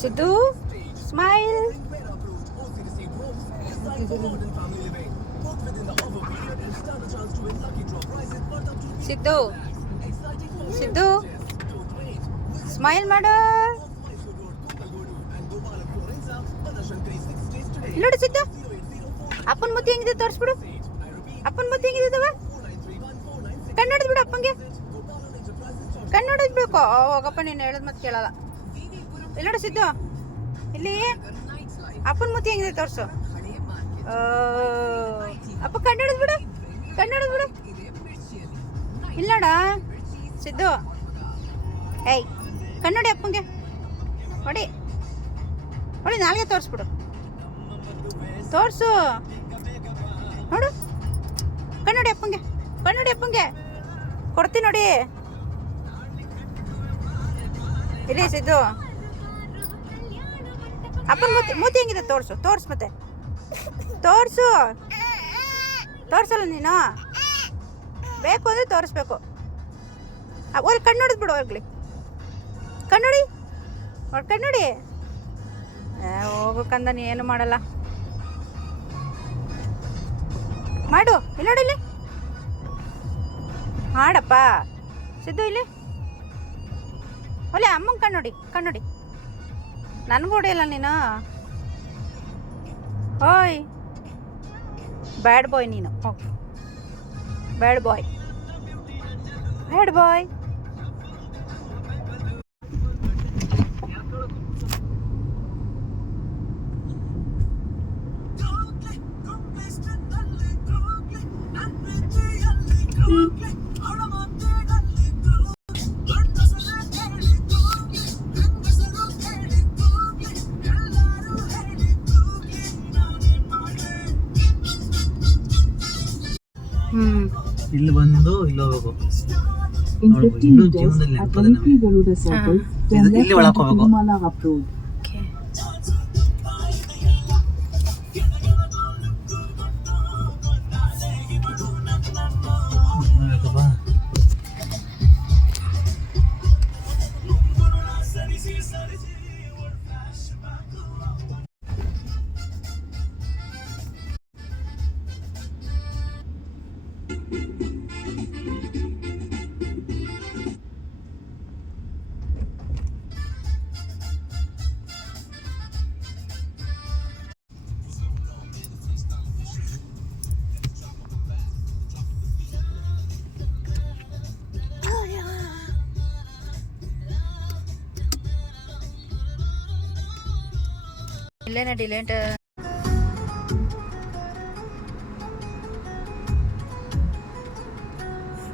Siddu smile. Siddu Siddu smile ಮಾಡು. ನೋಡಿ ಸಿದ್ದು, ಅಪ್ಪನ ಮುದ್ದೆ ಹೆಂಗಿದೆ ತೋರಿಸ್ಬಿಡು. ಅಪ್ಪನ ಮುದ್ದೆ ಹೆಂಗಿದಾವ ಕಣ್ಣೊಡೆದ್ ಬಿಡು. ಅಪ್ಪಂಗೆ ಕಣ್ಣೊಡೆದ್ ಬಿಡ್ಕೋ. ಹೋಗಪ್ಪ, ನೀನು ಹೇಳೋದು ಮತ್ತೆ ಕೇಳಲ್ಲ. ಇಲ್ಲಿ ನೋಡಿ ಸಿದ್ದು, ಇಲ್ಲಿ ಅಪ್ಪನ ಮುದ್ದೆ ಹೆಂಗಿದೆ ತೋರಿಸು. ಅಪ್ಪ ಕಣ್ಣೊಡೆದ್ ಬಿಡು, ಕಣ್ಣೊಡೆದ್ ಬಿಡು. ಇಲ್ಲ ನೋಡ ಸಿದ್ದು, ಏಯ್ ಕಣ್ಣೊಡಿ ಅಪ್ಪಂಗೆ. ಹೊಡಿ ಹೊಡಿ, ನಾಲ್ಗೆ ತೋರಿಸ್ಬಿಡು. ತೋರಿಸು ನೋಡು, ಕಣ್ಣೊಡಿ ಅಪ್ಪಂಗೆ, ಕಣ್ಣೊಡಿ ಅಪ್ಪಂಗೆ. ಕೊಡ್ತೀನಿ ನೋಡಿ. ಇರಿ ಸಿದ್ದು, ಅಪ್ಪನ ಮೂತಿ ಹೆಂಗಿದೆ ತೋರಿಸು. ತೋರಿಸು ಮತ್ತೆ ತೋರಿಸು. ತೋರಿಸಲ್ಲ ನೀನು, ಬೇಕು ಅಂದರೆ ತೋರಿಸ್ಬೇಕು. ಅವ್ರು ಕಣ್ಣು ನೋಡಿದ್ ಬಿಡು. ಹೋಗ್ಲಿ ಕಣ್ಣುಡಿ, ಅವ್ರು ಕಣ್ಣುಡಿ. ಹೋಗಕ್ಕಂದ ನೀ ಏನು ಮಾಡಲ್ಲ. ಮಾಡು. ಇಲ್ಲಿ ನೋಡಿ, ಇಲ್ಲಿ ಮಾಡಪ್ಪ ಸಿದ್ದು. ಇಲ್ಲಿ ಒಲೆ ಅಮ್ಮಂಗೆ ಕಣ್ಣುಡಿ, ಕಣ್ಣುಡಿ. ನನಗೂ ಹೊಡಿಯಲ್ಲ ನೀನು. ಓಯ್ ಬ್ಯಾಡ್ ಬಾಯ್ ನೀನು. ಓಕೆ ಬ್ಯಾಡ್ ಬಾಯ್, ಬ್ಯಾಡ್ ಬಾಯ್. ಇಲ್ಲಿ ಬಂದು ಇಲ್ಲಿ ಹೋಗ್ಬೇಕು. ಇನ್ನೂ ಜೀವನದಲ್ಲಿ ನೆನಪದೆ ನಮಗೆ. ಇಲ್ಲಿ ಒಳಗೆ ಹೋಗ್ಬೇಕು. ಇಲ್ಲೇನ ಡಿಲೇಟ್.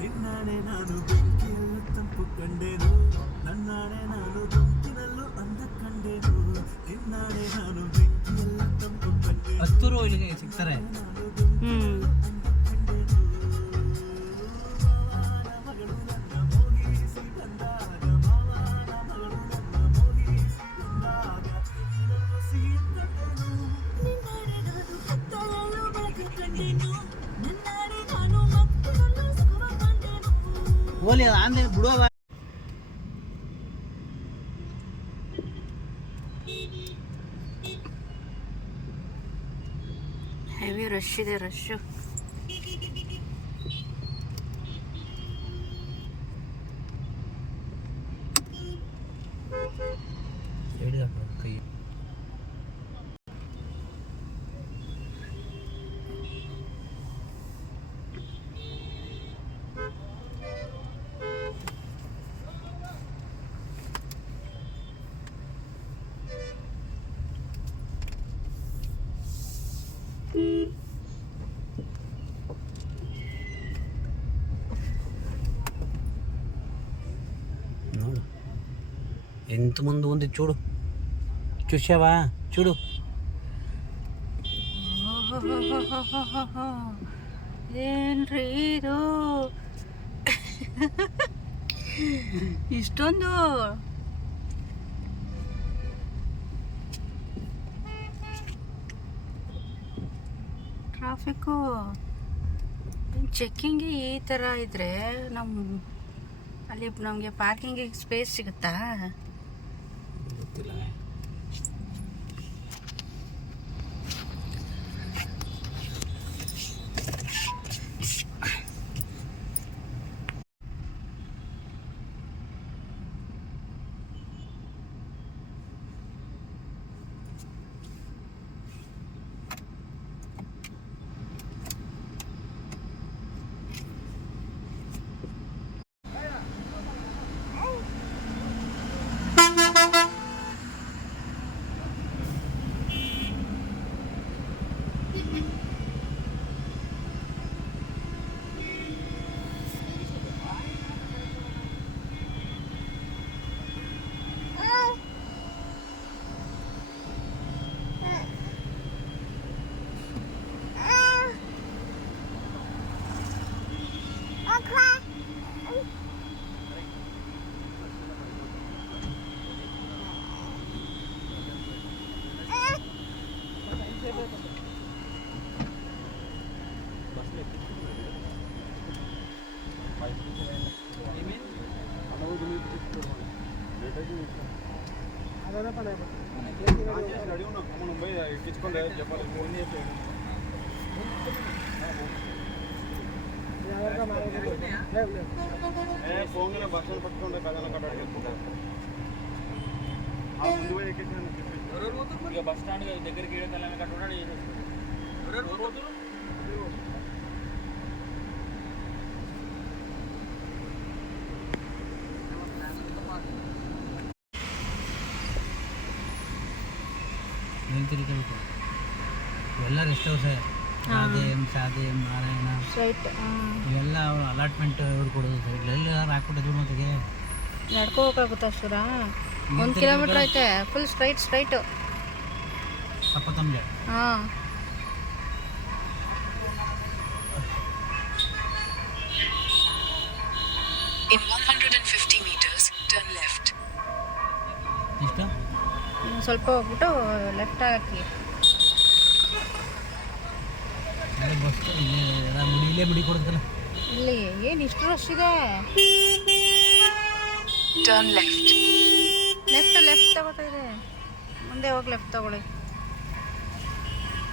ನಿನ್ನಾಣೆ ನಾನು ಬೆಂಕಿಯಲ್ಲೂ ತಂಪು ಕಂಡೆನು, ನನ್ನಾಣೆ ನಾನು ಬೆಂಕಿನಲ್ಲೂ ಅಂದ ಕಂಡೆನು. ನಿನ್ನಾಣೆ ನಾನು ಬೆಂಕಿಯಲ್ಲೂ ತಂಪು ಕಂಡೆನು. ಹತ್ತೂರು ಇಲ್ಲಿಗೆ ಸಿಗ್ತಾರೆ. ಓಲಿ ಆಂಧ್ರ ಬಿಡುವ. ಹೆವಿ ರಶ್ ಇದೆ, ರಶ್ಶು. ಕೈ ನೋಡು ఎంతమంది ఉంది చూడు. చూసావా? చూడు. ಏನ್ರಿ ಇದು ಇಷ್ಟೊಂದು? ಟ್ರಾಫಿಕ್ಕು ಚೆಕ್ಕಿಂಗ್ ಈ ಥರ ಇದ್ರೆ ಅಲ್ಲಿ ನಮಗೆ ಪಾರ್ಕಿಂಗಿಗೆ ಸ್ಪೇಸ್ ಸಿಗುತ್ತಾ? ಗೊತ್ತಿಲ್ಲ. బస్ స్టాండ్ దగ్గరికి కట్టుకున్నాడు. ಇವೆಲ್ಲ ರೆಸ್ಟ್ ಹೌಸೇ. ಸಾದೇಮ್ ನಾರಾಯಣ ಸ್ಟ್ರೈಟ್ ಇವೆಲ್ಲ ಅಲಾಟ್ಮೆಂಟ್ ಇವ್ರು ಕೊಡೋದು ಸೈಡ್ ಎಲ್ಲ ಹಾಕ್ಬಿಟ್ಟಿದ್ರು ಮತ್ತಿಗೆ ನಡ್ಕೋಬೇಕಾಗುತ್ತಾ ಅಷ್ಟರ 1 ಕಿಲೋಮೀಟ್ರ್ ಐತೆ ಫುಲ್ ಸ್ಟ್ರೈಟು ತಪ್ಪತ್ತಂಗೆ. ಹಾಂ In 150 meters, turn left. ಎಷ್ಟು ಸ್ವಲ್ಪ ಹೋಗ್ಬಿಟ್ಟು ಲೆಫ್ಟ್ ಹಾಕಿ. ಅದೇ ಬಸ್ ಇಲ್ಲೇ ಮುಡಿ ಕೊಡುತ್ತಲ್ಲ. ಇಲ್ಲಿ ಏನು ಇಷ್ಟು ರಶ್ ಇದೆ. Turn left. ಲೆಫ್ಟ್ ತಗೋತಾ ಇದೆ. ಮುಂದೆ ಹೋಗಿ ಲೆಫ್ಟ್ ತಗೊಳ್ಳಿ.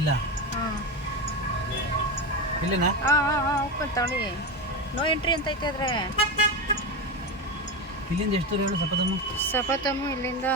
ಇಲ್ಲ ಹಾಂ ಇಲ್ಲೇನಾ? ಹೋಗ್ಕೊಂಡು ತಗೊಳ್ಳಿ. ನೋ ಎಂಟ್ರಿ ಅಂತ ಐತೆ ಆದರೆ. ಇಲ್ಲಿಂದ ಎಷ್ಟು ದೂರ ಹೇಳು ಸಪತಮ್ಮು ಇಲ್ಲಿಂದ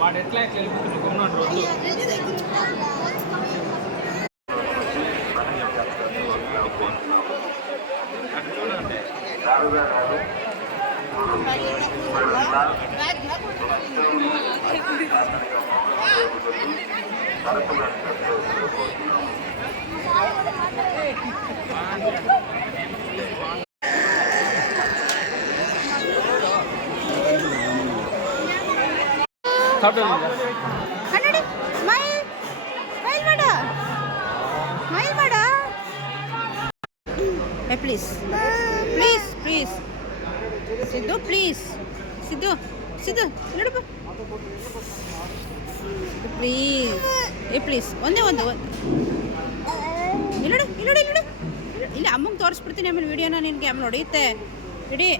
వాడు ఎట్లా వెళ్ళిపోతుంది కొన్నాడు రోజు. ಕನ್ನಡಿ ಸ್ಮೈಲ್ ಮಾಡ ಪ್ಲೀಸ್ ಸಿದ್ದು ಸಿದ್ದು ನೋಡಪ್ಪ ಪ್ಲೀಸ್ ಒಂದೇ ಒಂದು ಇಲ್ಲೋಡು ಇಲ್ಲ ಅಮ್ಮಂಗೆ ತೋರಿಸ್ಬಿಡ್ತೀನಿ ಆಮೇಲೆ ವಿಡಿಯೋನ ನಿನಗೆ ಆಮೇಲೆ ಹೊಡೆಯುತ್ತೆ ಇಡೀ.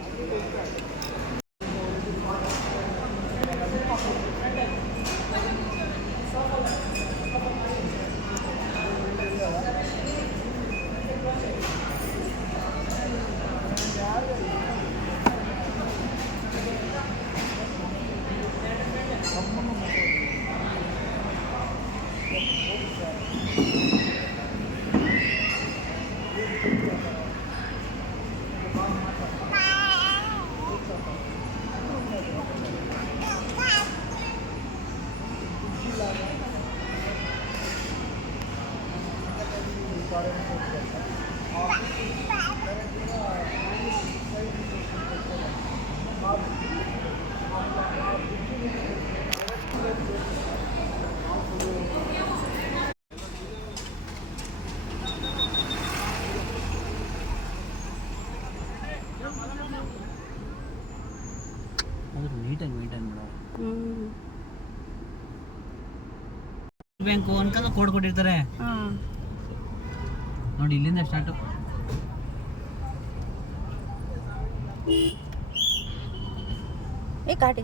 ನೀಟಾಗಿ ಮೇಂಟೈನ್ ಮಾಡೋ ಬ್ಯಾಂಕು ಅನ್ಕೊಂಡು ಕೋಡ್ ಕೊಟ್ಟಿರ್ತಾರೆ ನೋಡಿ. ಇಲ್ಲಿಂದ ಸ್ಟಾರ್ಟು. ಘಾಟಿ